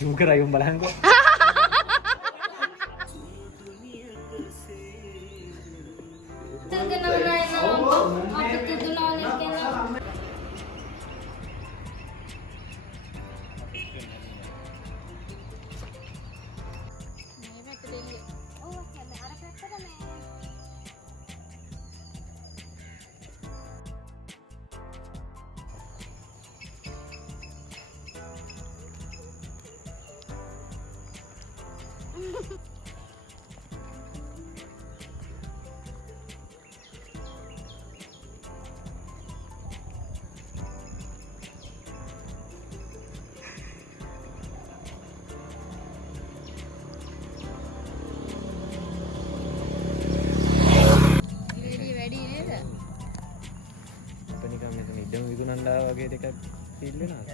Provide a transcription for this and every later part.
zoom කරයි උඹ බලන්නකෝ. වගේ දෙකක් ෆීල් වෙනවා.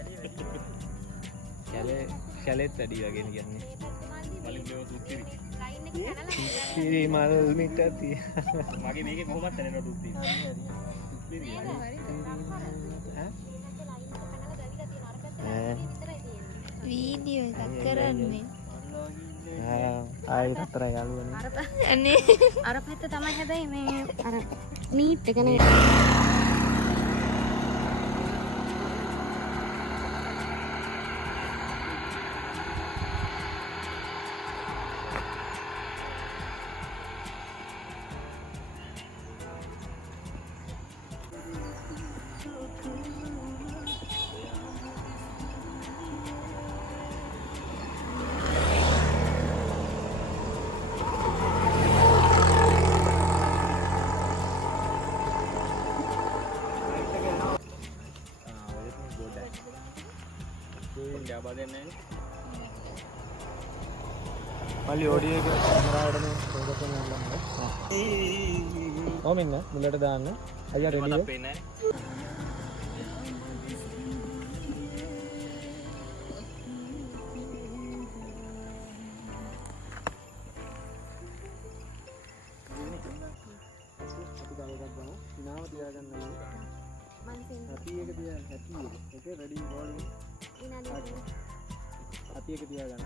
කැලෙත් වැඩි වගේ කියන්නේ. වලින් දේව දුක්තිරි. ඉතිරි මාර උමිට තිය. මගේ මේකේ කොහොමද තැනෙන්න දුක්තිරි. වීඩියෝ එකක් කරන්නේ. ආයෙත් අතර යාළුවනේ. අනේ අර පැත්ත තමයි හැබැයි මේ අර නීට් එක නේ. මල්ලි ඔඩියෝ එක කැමරාවටම ෆෝකස් කරන්න යන්න. ඔහොම ඉන්න මුලට දාන්න. අයියා රෙඩිද? Hati ke dia kan.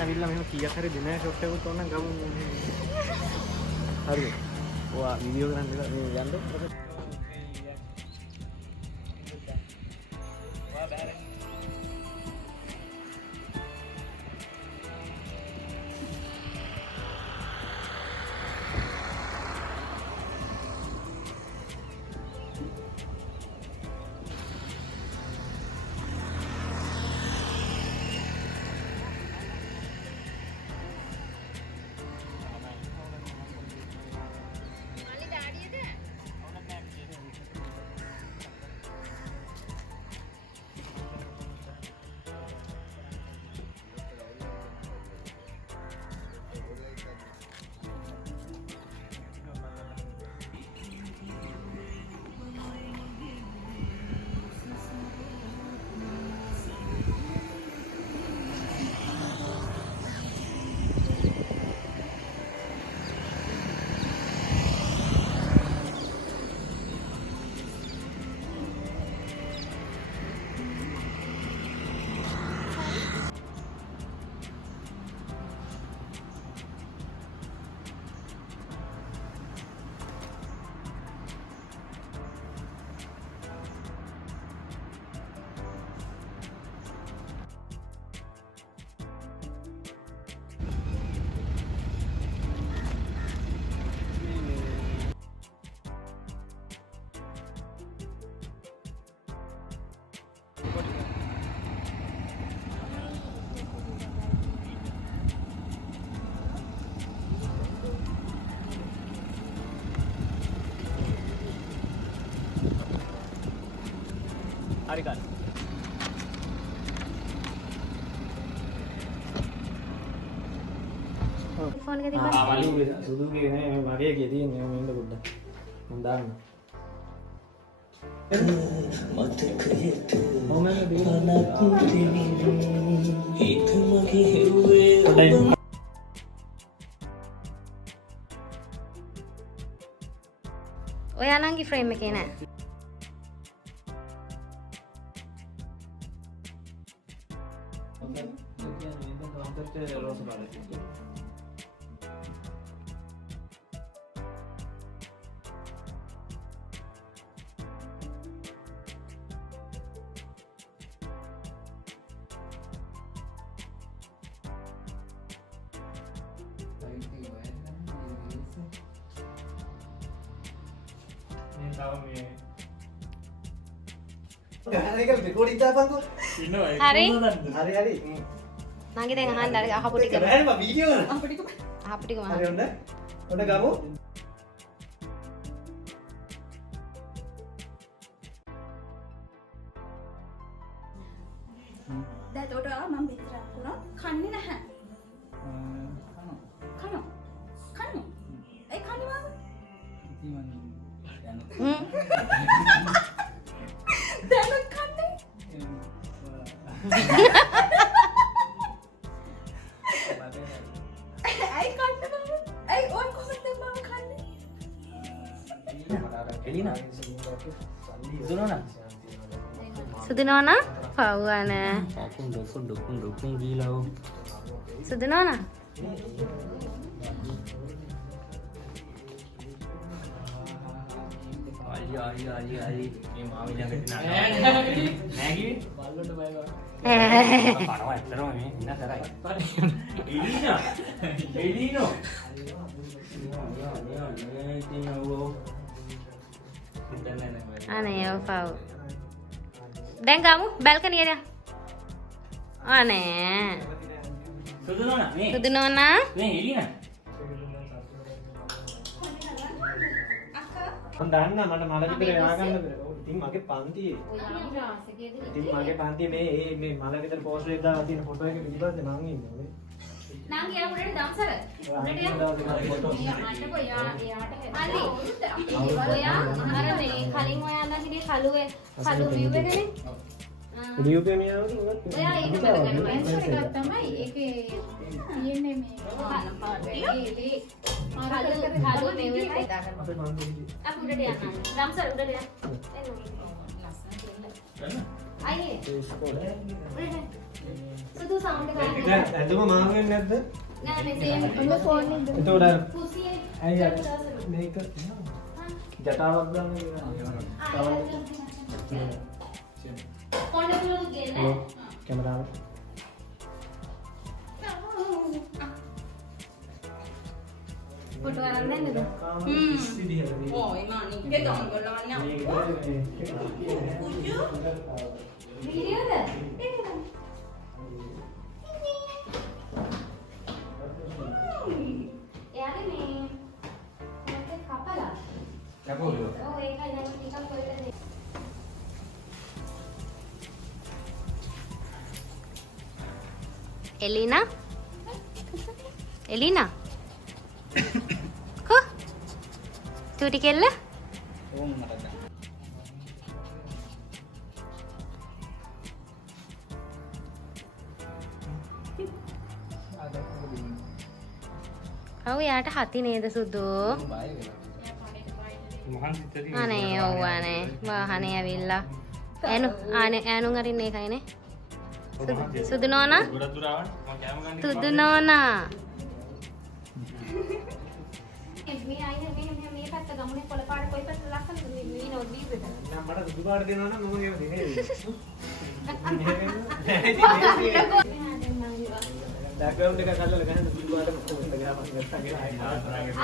ඇවිල්ලා මෙහෙම කීයක් හරි දිනන ෂොට් එකකුත් ඕනනම් ගමු. හරිද? ඔයා වීඩියෝ කරන් මේ යන්න. හරි ගන්න. ෆෝන් එක තිබ්බා. මලු සුදුගේ නෑ මගේ එකේ තියෙන්නේ මෙන්න පොඩ්ඩක්. මම දාන්න. ඔය අනන්ගේ ෆ්‍රේම් එකේ නෑ. හරි. මගේ දැන් අහන්න අහපු ටික. අහපු ටික මම. දැතොට මම විතරක් වුණා කන්නේ නැහැ. කනවා. කනවා. ඒ කනවා. දැනුත් කන්නේ. ඇයි කන්න බෑ? ඇයි ඕන් කොහොමද මම කන්නේ? එලිනා දුනෝනා සුදු නෝනා පව්වන. ඩොකුන් ගීලාව සුදු නෝනා. ආලි මේ මාමි ළඟට නෑ කිව්වේ බල්ලොට බය කරා පරව ඇත්තටම මේ ඉන්න කරයි එලිනෝ අනේ ඔව් පව්. දැන් ගමු බල්කනියට. අනේ සුදු නෝනා මේ සුදු නෝනා. මේ එලිනා මම දන්න මට මල විතර යආ ගන්න බෑ. ඉතින් මගේ පන්තියේ ඉතින් මගේ පන්තියේ මේ මල විතර පෝස්ට් එකක් දාලා තියෙන ෆොටෝ එක පිළිබඳව මම ඉන්නේ. නං ගියා උඩට දම්සර. උඩට යන්න. අලි. ඔයා අර මේ කලින් ඔයා හිටියේ කළුවේ කළු view එකනේ. රියුපේ මියාවද උගත්. ඔයා ඒක බලගන්න මම. ඒක තමයි ඒකේ තියෙන්නේ මේ පාටේ. කළු view එකයි. අපේ පන්තියේ අප උඩට යන්න. දම්සර උඩට යන්න. අයියේ. සුදු සවුන්ඩ් එක ගන්න. ඇඳුම මාරු වෙන්නේ නැද්ද? නෑ මේ සේම. ඔන්න ෆෝන් එක එතකොට අර කුසියේ. ඇයි අර මේක ජටාවක් ගන්න කොණ්ඩ පුරුදු ගෙන්න. කැමරාව ෆොටෝ අරන් දෙන්නද? ඕයි මානි ඒක ගන්න ගන්න වීඩියෝද? එයාගේ මේ මොකද කපලා? කපෝලෝ ඔව් ඒකයි නම් ටිකක් කොහෙද දෙන්නේ. එලිනා එලිනා කො චූටි කෙල්ල ඕම් මට දැන් ඔව් යාට හති නේද සුදු අනේ ඔව් අනේ වාහනේ ඇවිල්ලා ඈනු අරින්න ඒකයිනේ සුදු නෝනා ගොඩක් දුර ආවනේ මම කැම ගන්න සුදු නෝනා මේ අයිනේ මේ පැත්ත ගමුනේ කොළ පාට කොයි පැත්ත ලස්සනද මේ නෝ වීව් එක නම් මට සුදු පාට දෙනවා නම් මම ඒක දෙන්නේ. බෑග්ග්‍රවුන්ඩ් එක ගල්ලා ගහන්න සුදු පාට කොහොමද ගහපන් නැත්නම්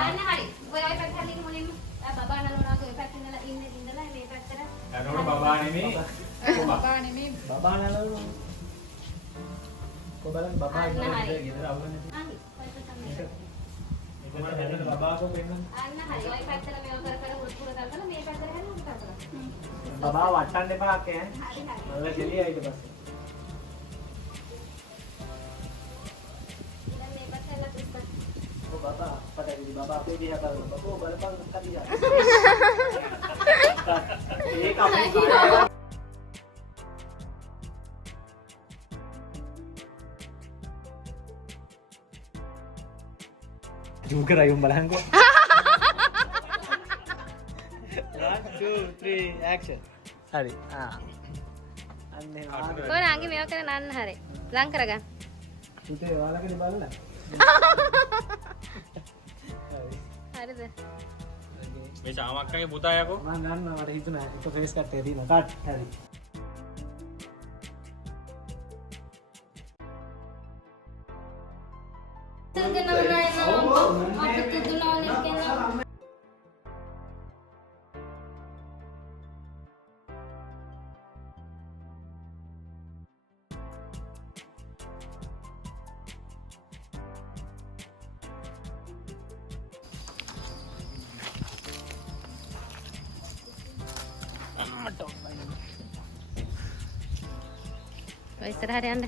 ආන්න හරි ඔය පැත්ත හැලින් මුලින්ම බබා නලෝනාගේ ඔය පැත්තේ ඉඳලා මේ පැත්තට යනකොට බබා නෙමෙයි බබා නෙමෙයි බබා නලවනවා. කොබලන් බබා අන්න හරි. ගෙදර අවුල නැති. හරි ඔය පැත්ත තමයි ඒක බබාකෝ පෙන්නන්න. අන්න හරි. ඔය පැත්තට මේව කර කර උඩුර දාලා මේ පැත්තට හැරෙන්න උඩ කරලා. බබා වට්ටන්න එපා අක්කේ. හරි හරි. මම දෙලිය ඊට පස්සේ. දැන් මේ පැත්තට ලකුස්පත්. ඔව් බබා පටවි බබා අපේ දිහා බලන්න. බබෝ බලපන් කතියා. ඒක අපේ කාර්යය. juga rayung balangko. 1, 2, 3 action. Hari. Anne කොහොන අංගේ මේව කරන අන්න හරි. ලං කරගන්න. පුතේ ඔයාලගේ බලන්න. හරිද? මේ ශාමක්කගේ පුතා යකෝ. මම දන්නවා මට හිතුණා එක ෆේස් කට් එක තියෙනවා. කට් හරි. ඔය ඉස්සරහට යන්න.